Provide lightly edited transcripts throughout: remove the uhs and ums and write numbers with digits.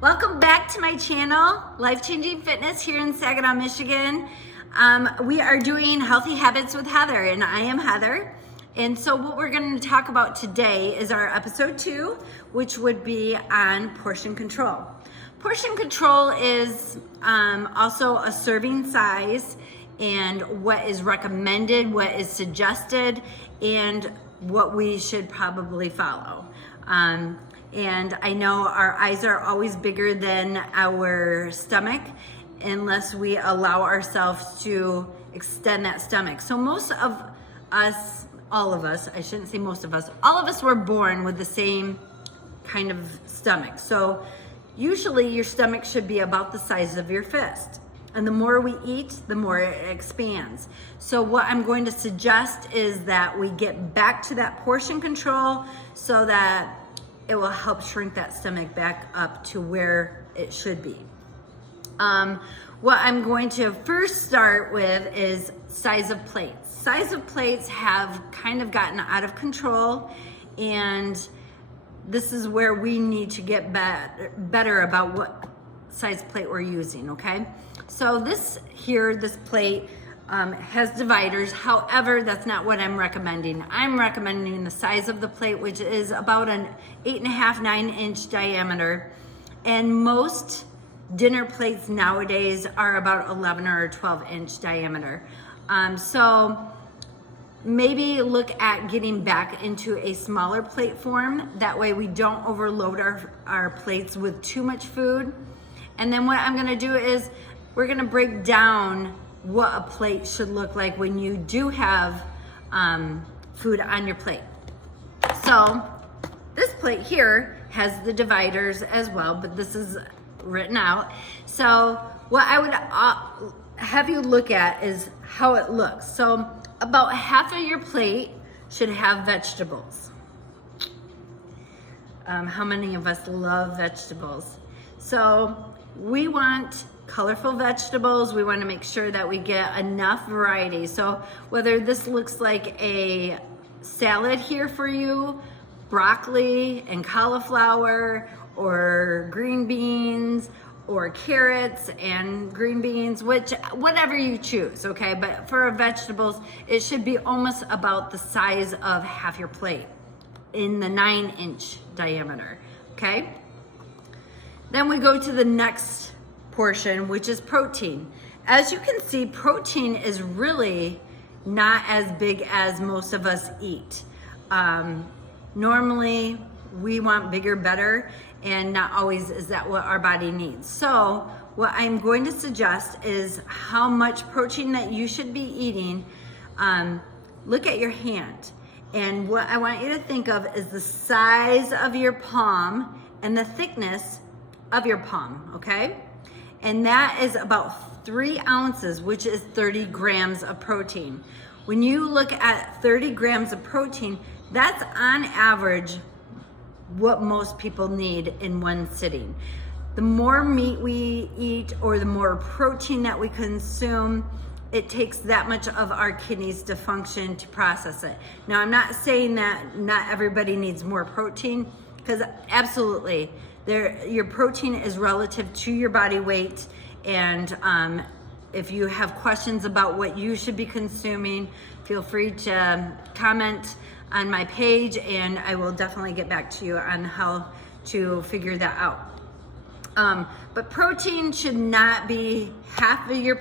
Welcome back to my channel, Life Changing Fitness here in Saginaw, Michigan. We are doing Healthy Habits with Heather, and I am Heather. And so what we're going to talk about today is our episode 2, which would be on portion control. Portion control is also a serving size and what is recommended, what is suggested, and what we should probably follow. And I know our eyes are always bigger than our stomach unless we allow ourselves to extend that stomach. So most of us, all of us, I shouldn't say most of us, all of us were born with the same kind of stomach. So usually your stomach should be about the size of your fist. And the more we eat, the more it expands. So what I'm going to suggest is that we get back to that portion control so that it will help shrink that stomach back up to where it should be. What I'm going to first start with is size of plates. Size of plates have kind of gotten out of control, and this is where we need to get better about what size plate we're using, okay? So this plate has dividers. However, that's not what I'm recommending. I'm recommending the size of the plate, which is about an 8.5, 9-inch diameter. And most dinner plates nowadays are about 11 or 12-inch diameter. So maybe look at getting back into a smaller plate form. That way we don't overload our plates with too much food. And then what I'm gonna do is we're gonna break down what a plate should look like when you do have food on your plate. So this plate here has the dividers as well, but this is written out. So what I would have you look at is how it looks. So about half of your plate should have vegetables. How many of us love vegetables? So we want colorful vegetables. We want to make sure that we get enough variety. So whether this looks like a salad here for you, broccoli and cauliflower, or green beans, or carrots and green beans, whatever you choose, okay? But for vegetables, it should be almost about the size of half your plate in the 9-inch diameter, okay? Then we go to the next portion, which is protein. As you can see, protein is really not as big as most of us eat. Normally, we want bigger, better, and not always is that what our body needs. So what I'm going to suggest is how much protein that you should be eating. Look at your hand. And what I want you to think of is the size of your palm and the thickness of your palm, okay? And that is about 3 ounces, which is 30 grams of protein. When you look at 30 grams of protein, that's on average what most people need in one sitting. The more meat we eat or the more protein that we consume, it takes that much of our kidneys to function to process it. Now, I'm not saying that not everybody needs more protein, because absolutely, your protein is relative to your body weight, and if you have questions about what you should be consuming, feel free to comment on my page, and I will definitely get back to you on how to figure that out. But protein should not be half of your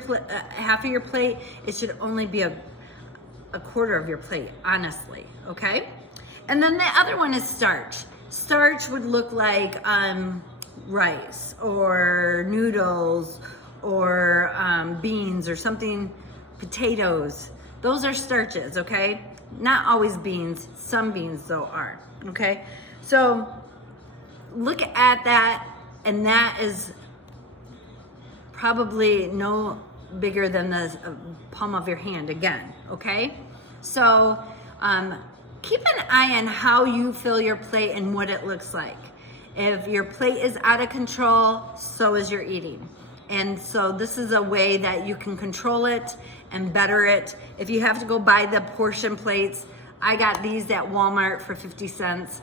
plate. It should only be a quarter of your plate, honestly, okay? And then the other one is starch. Starch would look like rice or noodles or beans or something, potatoes. Those are starches, okay? Not always beans. Some beans though are, okay? So look at that, and that is probably no bigger than the palm of your hand again, okay? So keep an eye on how you fill your plate and what it looks like. If your plate is out of control, so is your eating. And so this is a way that you can control it and better it. If you have to go buy the portion plates, I got these at Walmart for 50 cents.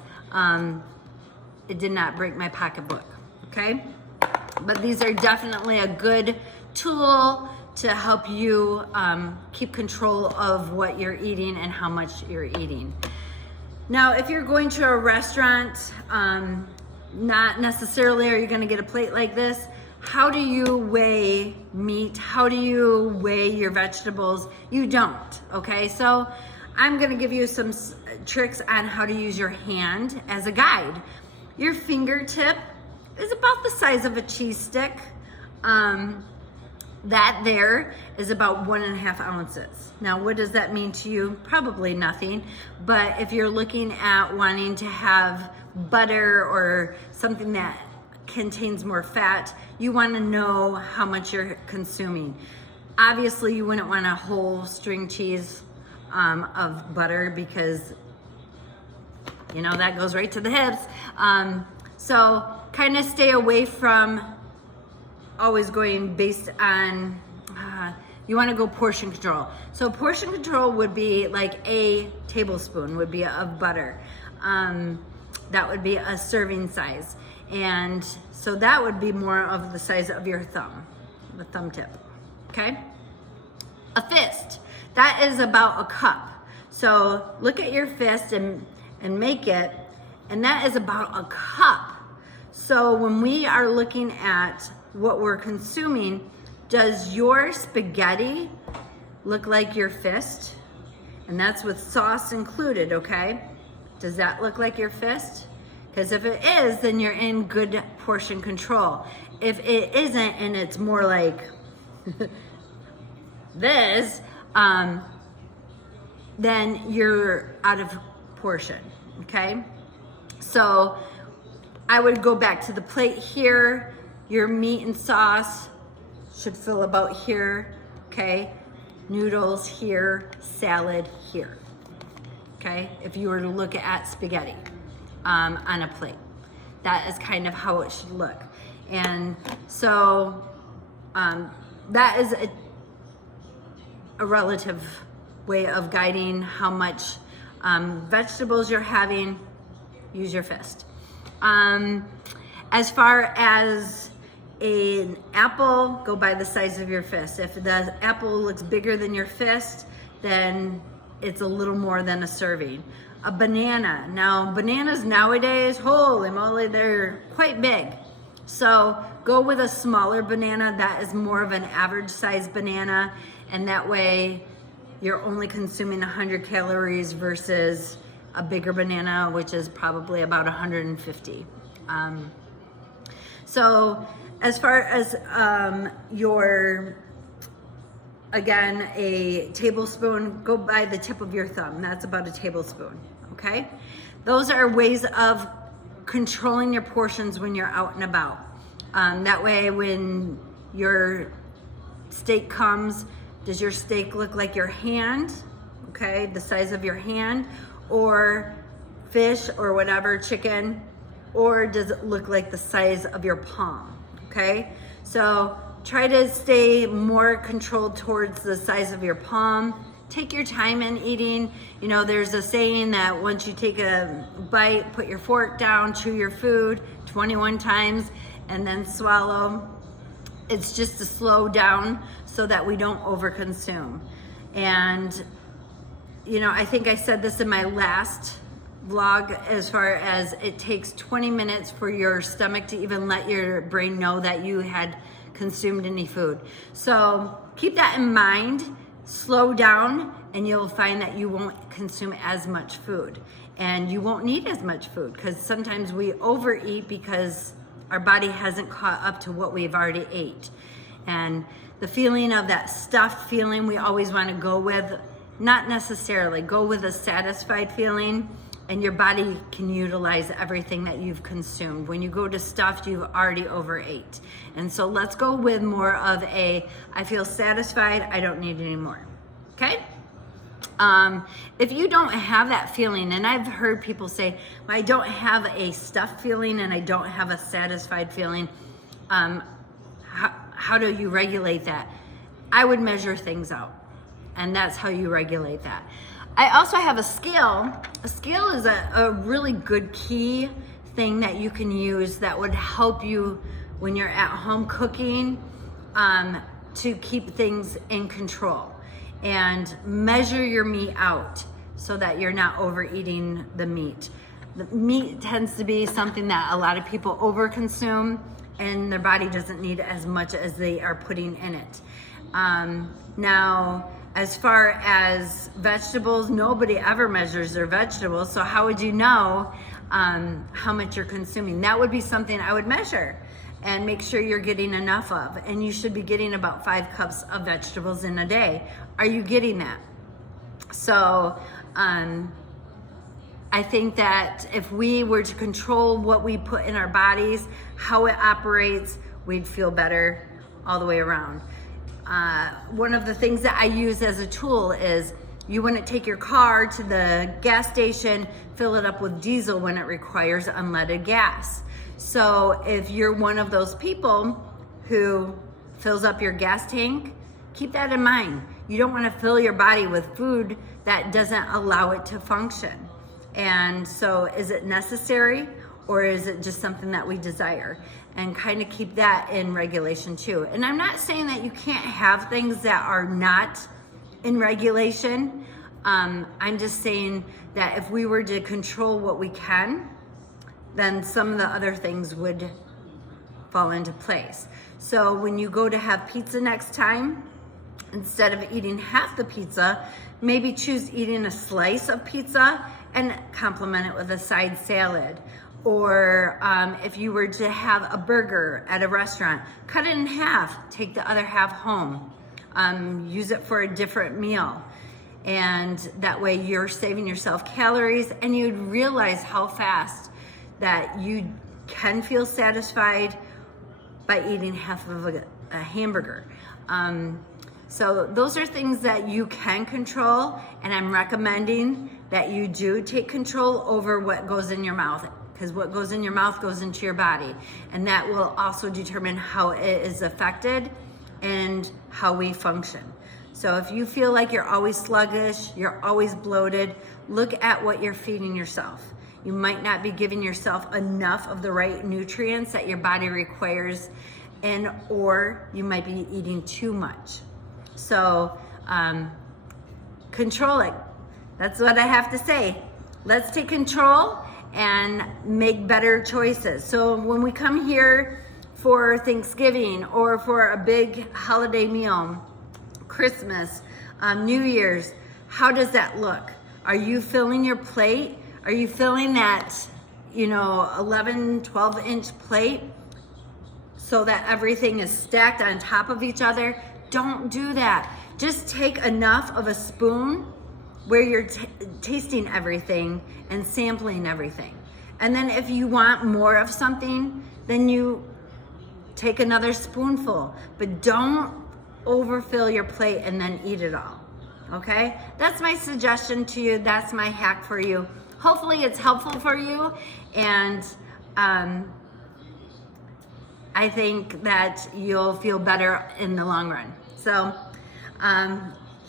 It did not break my pocketbook, okay? But these are definitely a good tool to help you keep control of what you're eating and how much you're eating. Now, if you're going to a restaurant, not necessarily are you going to get a plate like this. How do you weigh meat? How do you weigh your vegetables? You don't, okay? So I'm going to give you some tricks on how to use your hand as a guide. Your fingertip is about the size of a cheese stick. That there is about 1.5 ounces. Now, what does that mean to you? Probably nothing. But if you're looking at wanting to have butter or something that contains more fat, you want to know how much you're consuming. Obviously, you wouldn't want a whole string cheese of butter because, you know, that goes right to the hips. So kind of stay away from always going based on, you want to go portion control. So portion control would be like a tablespoon would be of butter. That would be a serving size. And so that would be more of the size of your thumb, the thumb tip, okay? A fist, that is about a cup. So look at your fist and make it, and that is about a cup. So when we are looking at what we're consuming, does your spaghetti look like your fist? And that's with sauce included, okay? Does that look like your fist? Because if it is, then you're in good portion control. If it isn't and it's more like this, then you're out of portion, okay? So I would go back to the plate here. Your meat and sauce should fill about here, okay? Noodles here, salad here, okay? If you were to look at spaghetti on a plate, that is kind of how it should look. And so that is a relative way of guiding how much vegetables you're having. Use your fist. As far as an apple, go by the size of your fist. If the apple looks bigger than your fist, then it's a little more than a serving. A banana. Now, bananas nowadays, holy moly, they're quite big. So go with a smaller banana that is more of an average size banana, and that way you're only consuming 100 calories versus a bigger banana, which is probably about 150. So as far as again, a tablespoon, go by the tip of your thumb. That's about a tablespoon, okay? Those are ways of controlling your portions when you're out and about. That way when your steak comes, does your steak look like your hand, okay? The size of your hand, or fish or whatever, chicken, or does it look like the size of your palm, okay? So try to stay more controlled towards the size of your palm. Take your time in eating. You know, there's a saying that once you take a bite, put your fork down, chew your food 21 times, and then swallow. It's just to slow down so that we don't overconsume. And, you know, I think I said this in my last vlog, as far as it takes 20 minutes for your stomach to even let your brain know that you had consumed any food. So keep that in mind, slow down, and you'll find that you won't consume as much food, and you won't need as much food, because sometimes we overeat because our body hasn't caught up to what we've already ate. And the feeling of that stuffed feeling, we always want to go with, not necessarily, go with a satisfied feeling, and your body can utilize everything that you've consumed. When you go to stuffed, you've already overate. And so let's go with more of a, I feel satisfied, I don't need any more, okay? If you don't have that feeling, and I've heard people say, well, I don't have a stuffed feeling and I don't have a satisfied feeling, how do you regulate that? I would measure things out, and that's how you regulate that. I also have a scale. A scale is a really good key thing that you can use that would help you when you're at home cooking, to keep things in control. And measure your meat out so that you're not overeating the meat. The meat tends to be something that a lot of people overconsume, and their body doesn't need as much as they are putting in it. Now, as far as vegetables, nobody ever measures their vegetables, so how would you know how much you're consuming? That would be something I would measure and make sure you're getting enough of. And you should be getting about 5 cups of vegetables in a day. Are you getting that? So I think that if we were to control what we put in our bodies, how it operates, we'd feel better all the way around. One of the things that I use as a tool is you wouldn't take your car to the gas station, fill it up with diesel when it requires unleaded gas. So if you're one of those people who fills up your gas tank, keep that in mind. You don't want to fill your body with food that doesn't allow it to function. And so is it necessary, or is it just something that we desire? And kind of keep that in regulation too. And I'm not saying that you can't have things that are not in regulation. I'm just saying that if we were to control what we can, then some of the other things would fall into place. So when you go to have pizza next time, instead of eating half the pizza, maybe choose eating a slice of pizza and complement it with a side salad. Or if you were to have a burger at a restaurant, cut it in half, take the other half home. Use it for a different meal. And that way you're saving yourself calories, and you'd realize how fast that you can feel satisfied by eating half of a hamburger. So those are things that you can control, and I'm recommending that you do take control over what goes in your mouth, because what goes in your mouth goes into your body, and that will also determine how it is affected and how we function. So if you feel like you're always sluggish, you're always bloated, look at what you're feeding yourself. You might not be giving yourself enough of the right nutrients that your body requires, or you might be eating too much. So control it. That's what I have to say. Let's take control and make better choices. So when we come here for Thanksgiving or for a big holiday meal, Christmas, New Year's, how does that look? Are you filling your plate? Are you filling that, 11, 12-inch plate so that everything is stacked on top of each other? Don't do that. Just take enough of a spoon where you're tasting everything and sampling everything. And then if you want more of something, then you take another spoonful. But don't overfill your plate and then eat it all. Okay? That's my suggestion to you. That's my hack for you. Hopefully it's helpful for you, and I think that you'll feel better in the long run. So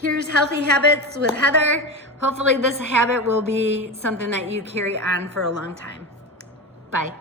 here's Healthy Habits with Heather. Hopefully this habit will be something that you carry on for a long time. Bye.